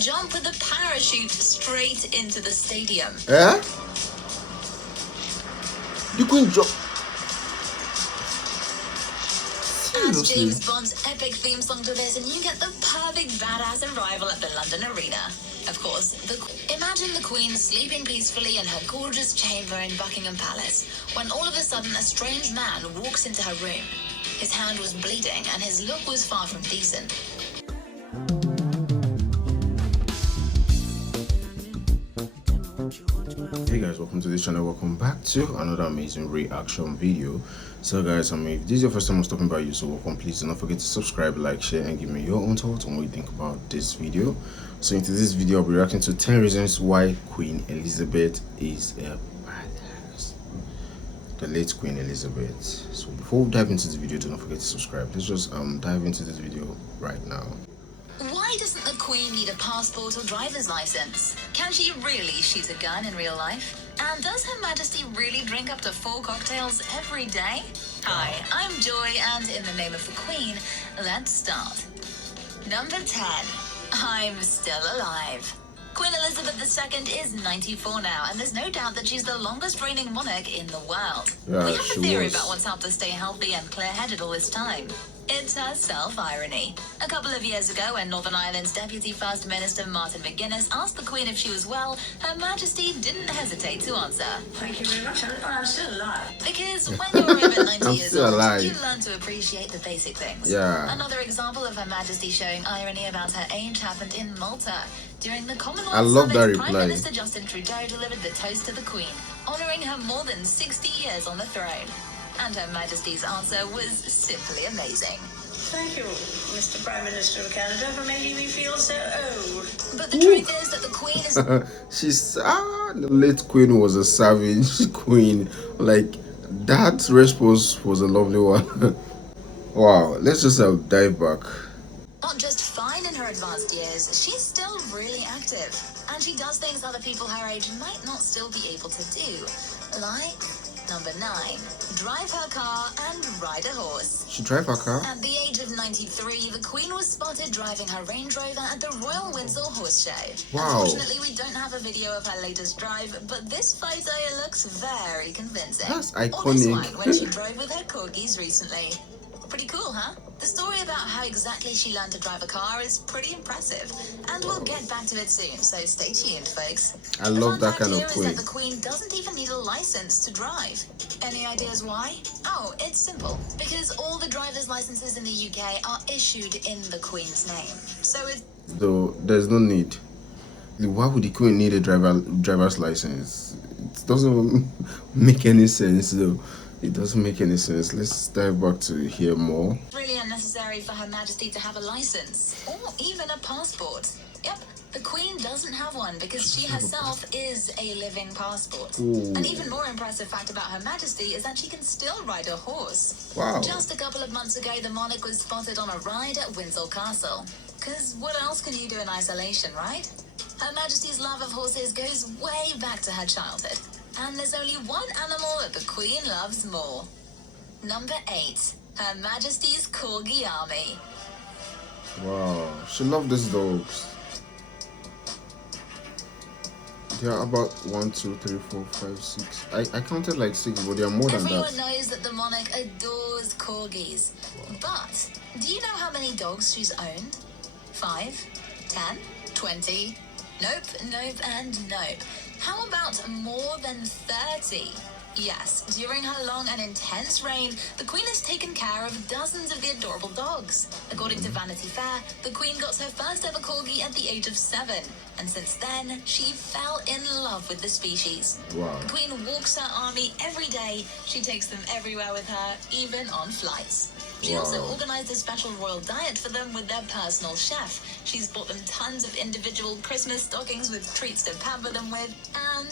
jump with a parachute straight into the stadium. Eh? The Queen jump. Add Seriously? James Bond's epic theme song to this and you get the perfect badass arrival at the London Arena. Of course, imagine the Queen sleeping peacefully in her gorgeous chamber in Buckingham Palace, when all of a sudden a strange man walks into her room. His hand was bleeding and his look was far from decent. Hey guys, welcome to this channel. Welcome back to another amazing reaction video. So guys, if this is your first time stopping by, you so welcome. Please do not forget to subscribe, like, share, and give me your own thoughts on what you think about this video. So into this video, I'll be reacting to 10 reasons why Queen Elizabeth is a badass. The late Queen Elizabeth. So before we dive into this video, do not forget to subscribe. Let's just dive into this video right now. Why doesn't the Queen need a passport or driver's license? Can she really shoot a gun in real life? And does Her Majesty really drink up to 4 cocktails every day? Hi, I'm Joy, and in the name of the Queen, let's start. Number 10. I'm still alive. Queen Elizabeth II is 94 now, and there's no doubt that she's the longest reigning monarch in the world. Yeah, We have a theory was. about what's helped her stay healthy and clear-headed all this time. It's her self-irony. A couple of years ago, when Northern Ireland's Deputy First Minister Martin McGuinness asked the Queen if she was well, Her Majesty didn't hesitate to answer. Thank you very much. I'm still alive. Because when you're over 90 I'm years still old, alive. you learn to appreciate the basic things. Yeah. Another example of Her Majesty showing irony about her age happened in Malta. During the Commonwealth I love that Summit, reply. Prime Minister Justin Trudeau delivered the toast to the Queen, honouring her more than 60 years on the throne. And Her Majesty's answer was simply amazing. Thank you, Mr. Prime Minister of Canada, for making me feel so old. But the truth is that the Queen is The late Queen was a savage queen. Like, that response was a lovely one. Wow, let's just dive back. not just fine in her advanced years, she's still really active. And she does things other people her age might not still be able to do. Like, number 9, drive her car and ride a horse. She drive her car? At the age of 93, the Queen was spotted driving her Range Rover at the Royal Windsor Horse Show. Wow. Unfortunately, we don't have a video of her latest drive, but this photo looks very convincing. That's Or this iconic. one, when she drove with her corgis recently. Pretty cool, huh? The story about how exactly she learned to drive a car is pretty impressive, and we'll get back to it soon, so stay tuned, folks. I love that kind of The fun fact here is queen. that the Queen doesn't even need a license to drive. Any ideas why? Oh, it's simple. Because all the driver's licenses in the UK are issued in the Queen's name. So it Though there's no need. Why would the Queen need a driver's license? It doesn't make any sense though. It doesn't make any sense. Let's dive back to hear more. really unnecessary for Her Majesty to have a license, or even a passport. Yep, the Queen doesn't have one because she herself is a living passport. Ooh. An even more impressive fact about Her Majesty is that she can still ride a horse. Wow. Just a couple of months ago, the monarch was spotted on a ride at Windsor Castle. Because what else can you do in isolation, right? Her Majesty's love of horses goes way back to her childhood. And there's only one animal that the Queen loves more. Number 8. Her Majesty's Corgi Army. Wow. She loved these dogs. There are about 1, 2, 3, 4, 5, 6. I counted like 6, but there are more than Everyone that. knows that the monarch adores corgis. But do you know how many dogs she's owned? 5? 10? 20? Nope, and nope. How about more than 30? Yes, during her long and intense reign, the Queen has taken care of dozens of the adorable dogs. According to Vanity Fair, the Queen got her first ever corgi at the age of 7, and since then, she fell in love with the species. Wow. The Queen walks her army every day. She takes them everywhere with her, even on flights. She also Wow. organized a special royal diet for them with their personal chef. She's bought them tons of individual Christmas stockings with treats to pamper them with, and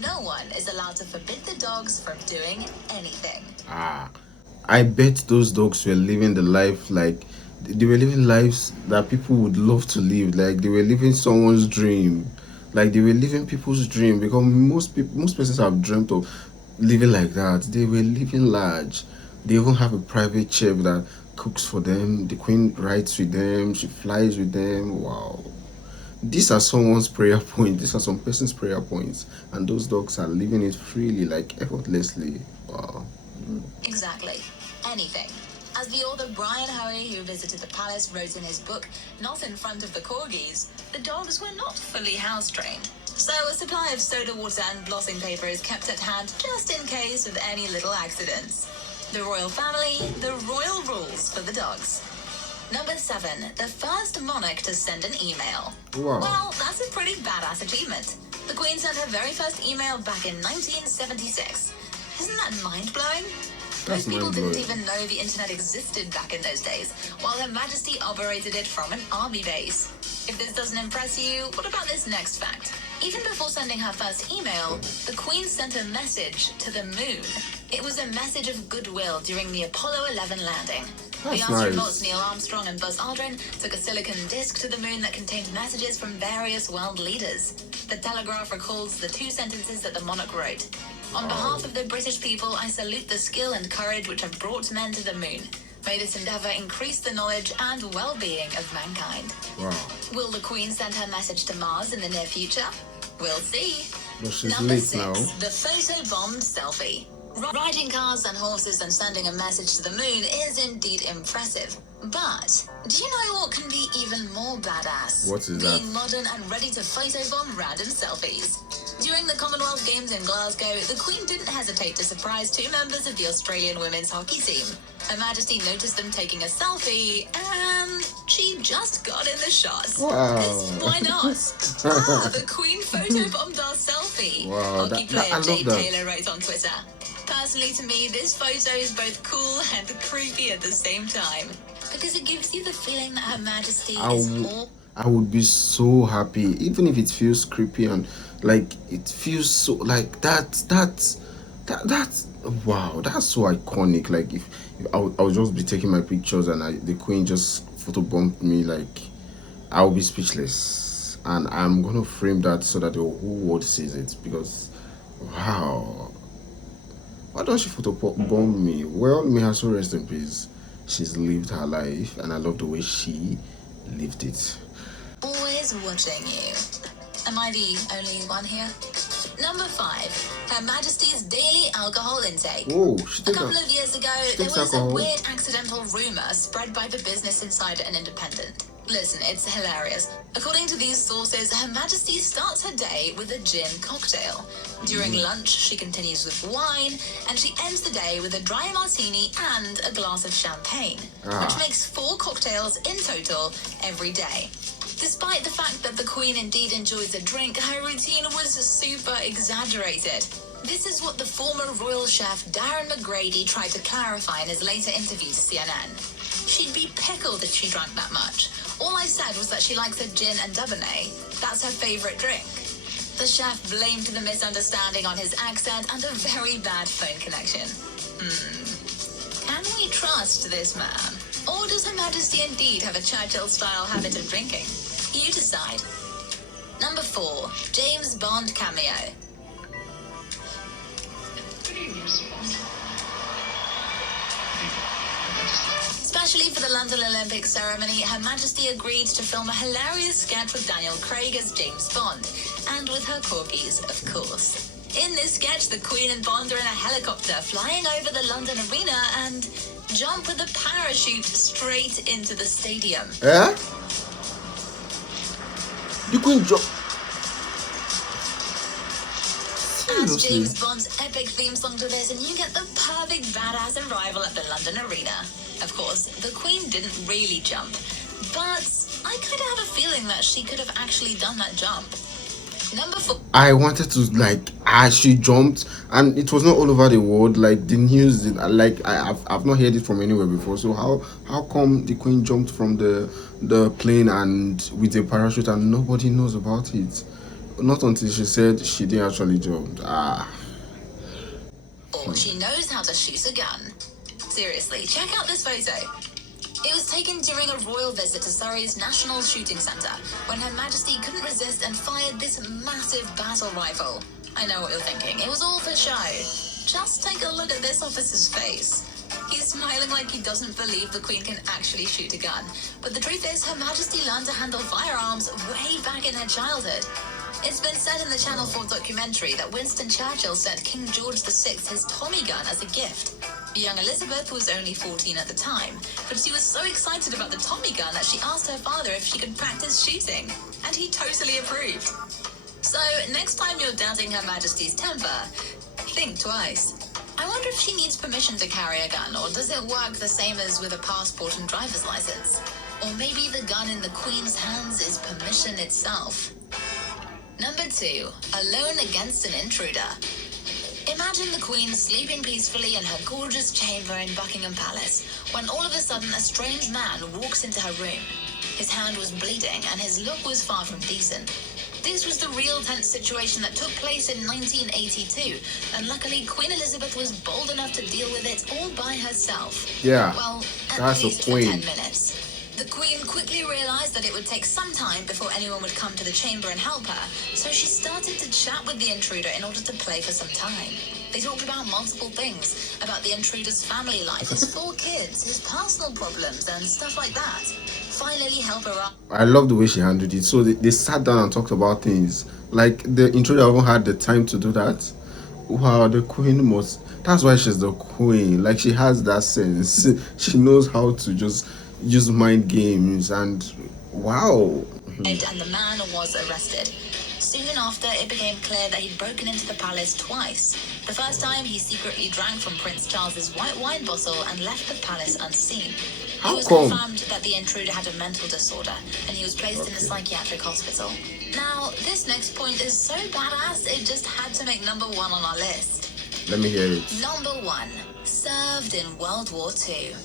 no one is allowed to forbid the dogs from doing anything. I bet those dogs were living the life like they were living lives that people would love to live. Like they were living someone's dream. Like they were living people's dream, because most persons have dreamt of living like that. They were living large. They even have a private chef that cooks for them. The Queen rides with them. She flies with them. Wow. these are someone's prayer points. These are some person's prayer points, and those dogs are living it freely, like effortlessly. Wow. Exactly. Anything. As the author Brian Hoey, who visited the palace, wrote in his book, Not in Front of the Corgis, the dogs were not fully house-trained. So a supply of soda water and blotting paper is kept at hand just in case of any little accidents. The royal family, the royal rules for the dogs. Number 7, the first monarch to send an email. Wow. Well, that's a pretty badass achievement. The Queen sent her very first email back in 1976. Isn't that mind-blowing? That's Most people didn't mind-blowing. even know the internet existed back in those days, while Her Majesty operated it from an army base. If this doesn't impress you, what about this next fact? Even before sending her first email, the Queen sent a message to the moon. It was a message of goodwill during the Apollo 11 landing. That's The astronauts nice. Neil Armstrong and Buzz Aldrin took a silicon disc to the moon that contained messages from various world leaders. The Telegraph recalls the 2 sentences that the monarch wrote. On behalf of the British people, I salute the skill and courage which have brought men to the moon. May this endeavour increase the knowledge and well-being of mankind. Wow. Will the Queen send her message to Mars in the near future? We'll see. But she's Number late 6, now. the photo-bombed selfie. Riding cars and horses and sending a message to the moon is indeed impressive. But do you know what can be even more badass? What is that? Being modern and ready to photobomb random selfies. During the Commonwealth Games in Glasgow, the Queen didn't hesitate to surprise 2 members of the Australian women's hockey team. Her Majesty noticed them taking a selfie, and she just got in the shot. Wow. 'Cause why not? The Queen photobombed our selfie. Wow, Hockey I player love Jade that. Taylor wrote on Twitter. Personally, to me, this photo is both cool and creepy at the same time. Because it gives you the feeling that Her Majesty is all... I would be so happy, even if it feels creepy and like it feels so like that's wow, that's so iconic. Like if I would just be taking my pictures and the Queen just photobombed me, like I will be speechless, and I'm gonna frame that so that the whole world sees it. Because wow, why don't she photobomb me? Well, may her soul rest in peace. She's lived her life, and I love the way she lived it. Always watching you. Am I the only one here? Number 5, Her Majesty's daily alcohol intake. Whoa, she A takes couple of years ago, she there takes was alcohol? a weird accidental rumour spread by the Business Insider and Independent. Listen, it's hilarious. According to these sources, Her Majesty starts her day with a gin cocktail. During lunch, she continues with wine, and she ends the day with a dry martini and a glass of champagne, which makes 4 cocktails in total every day. Despite the fact that the Queen indeed enjoys a drink, her routine was super exaggerated. This is what the former royal chef Darren McGrady tried to clarify in his later interview to CNN. She'd be pickled if she drank that much. All I said was that she likes her gin and Dubonnet. That's her favourite drink. The chef blamed the misunderstanding on his accent and a very bad phone connection. Can we trust this man? Or does Her Majesty indeed have a Churchill-style habit of drinking? You decide. Number 4, James Bond cameo. Especially for the London Olympic ceremony, Her Majesty agreed to film a hilarious sketch with Daniel Craig as James Bond, and with her corgis, of course. In this sketch, the Queen and Bond are in a helicopter flying over the London arena and jump with a parachute straight into the stadium. Eh? The Queen jump. Add Seriously? James Bond's epic theme song to this, and you get the perfect badass arrival at the London arena. Of course, the Queen didn't really jump, but I kind of have a feeling that she could have actually done that jump. Number 4. I wanted to like she jumped, and it was not all over the world. Like the news, like I've not heard it from anywhere before. So how come the Queen jumped from the plane and with a parachute and nobody knows about it? Not until she said she didn't actually jump. Or she knows how to shoot a gun. Seriously, check out this photo. It was taken during a royal visit to Surrey's National Shooting Centre, when Her Majesty couldn't resist and fired this massive battle rifle. I know what you're thinking. It was all for show. Just take a look at this officer's face. He's He's smiling like he doesn't believe the Queen can actually shoot a gun. But the truth is, Her Majesty learned to handle firearms way back in her childhood. It's been said in the Channel 4 documentary that Winston Churchill sent King George VI his Tommy gun as a gift. Young Elizabeth was only 14 at the time, but she was so excited about the Tommy gun that she asked her father if she could practice shooting, and he totally approved. So, next time you're doubting Her Majesty's temper, think twice. I wonder if she needs permission to carry a gun, or does it work the same as with a passport and driver's license? Or maybe the gun in the Queen's hands is permission itself. Number 2. Alone against an intruder. Imagine the Queen sleeping peacefully in her gorgeous chamber in Buckingham Palace, when all of a sudden a strange man walks into her room. His hand was bleeding and his look was far from decent. This was the real tense situation that took place in 1982, and luckily Queen Elizabeth was bold enough to deal with it all by herself. Yeah, well, at that's least the Queen. for 10 minutes. The Queen quickly realized that it would take some time before anyone would come to the chamber and help her, so she started to chat with the intruder in order to play for some time. They talked about multiple things, about the intruder's family life, his 4 kids, his personal problems, and stuff like that. Finally help her up. I love the way she handled it. So they sat down and talked about things. Like, the intruder even had the time to do that. Wow, the Queen must... That's why she's the Queen. Like, she has that sense. She knows how to just use mind games, and wow. And the man was arrested. Soon after, it became clear that he'd broken into the palace twice. The first time, he secretly drank from Prince Charles's white wine bottle and left the palace unseen. How It was come? confirmed that the intruder had a mental disorder, and he was placed in a psychiatric hospital. Now, this next point is so badass, it just had to make number 1 on our list. Let me hear it. Number 1. Served in World War II.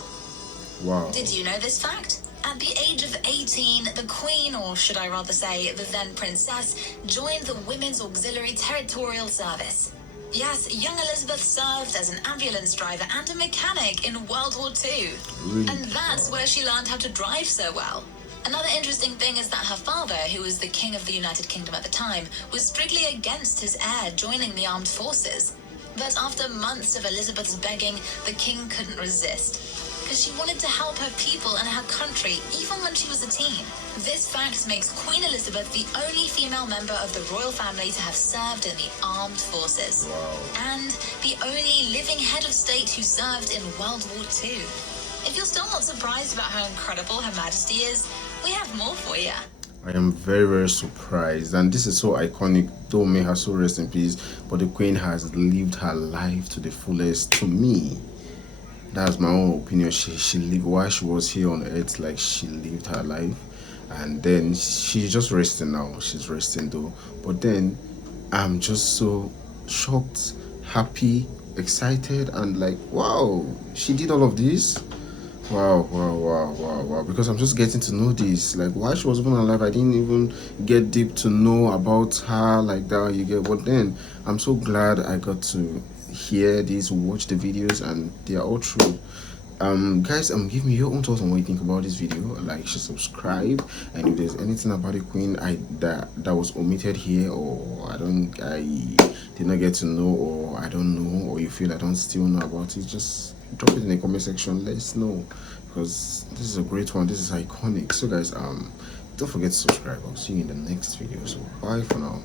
Wow. Did you know this fact? At the age of 18, the Queen, or should I rather say the then Princess, joined the Women's Auxiliary Territorial Service. Yes, young Elizabeth served as an ambulance driver and a mechanic in World War II. Really? And that's where she learned how to drive so well. Another interesting thing is that her father, who was the King of the United Kingdom at the time, was strictly against his heir joining the armed forces. But after months of Elizabeth's begging, the King couldn't resist, because she wanted to help her people and her country even when she was a teen. This fact makes Queen Elizabeth the only female member of the royal family to have served in the armed forces. Wow. And the only living head of state who served in World War II. If you're still not surprised about how incredible Her Majesty is, we have more for you. I am very, very surprised, and this is so iconic. Don't may her soul rest in peace, but the Queen has lived her life to the fullest. To me, that's my own opinion. She lived while she was here on earth, like she lived her life, and then she's just resting now. She's resting though, but then I'm just so shocked, happy, excited, and like, wow, she did all of this. Wow. Because I'm just getting to know this. Like, while she was even alive, I didn't even get deep to know about her like that, you get. But then I'm so glad I got to hear this, watch the videos, and they are all true. Guys, give me your own thoughts on what you think about this video. Like, share, subscribe, and if there's anything about the Queen that was omitted here, or I did not get to know, or I don't know, or you feel I don't still know about it, just drop it in the comment section. Let us know, because this is a great one. This is iconic. So guys, don't forget to subscribe. I'll see you in the next video. So bye for now.